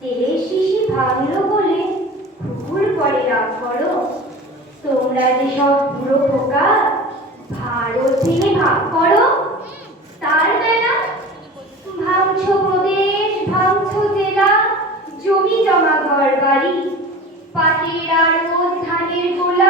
তেলের শিশি ভাঙল বলে রাগ করো। তোমরা যেসব বুড়ো খোকা ভারত থেকে ভাগ করো, তার বেলা ভাঙছ প্রদেশ, ভাঙছ জেলা, জমি জমা ঘর বাড়ি পাটের আর ধানের গোলা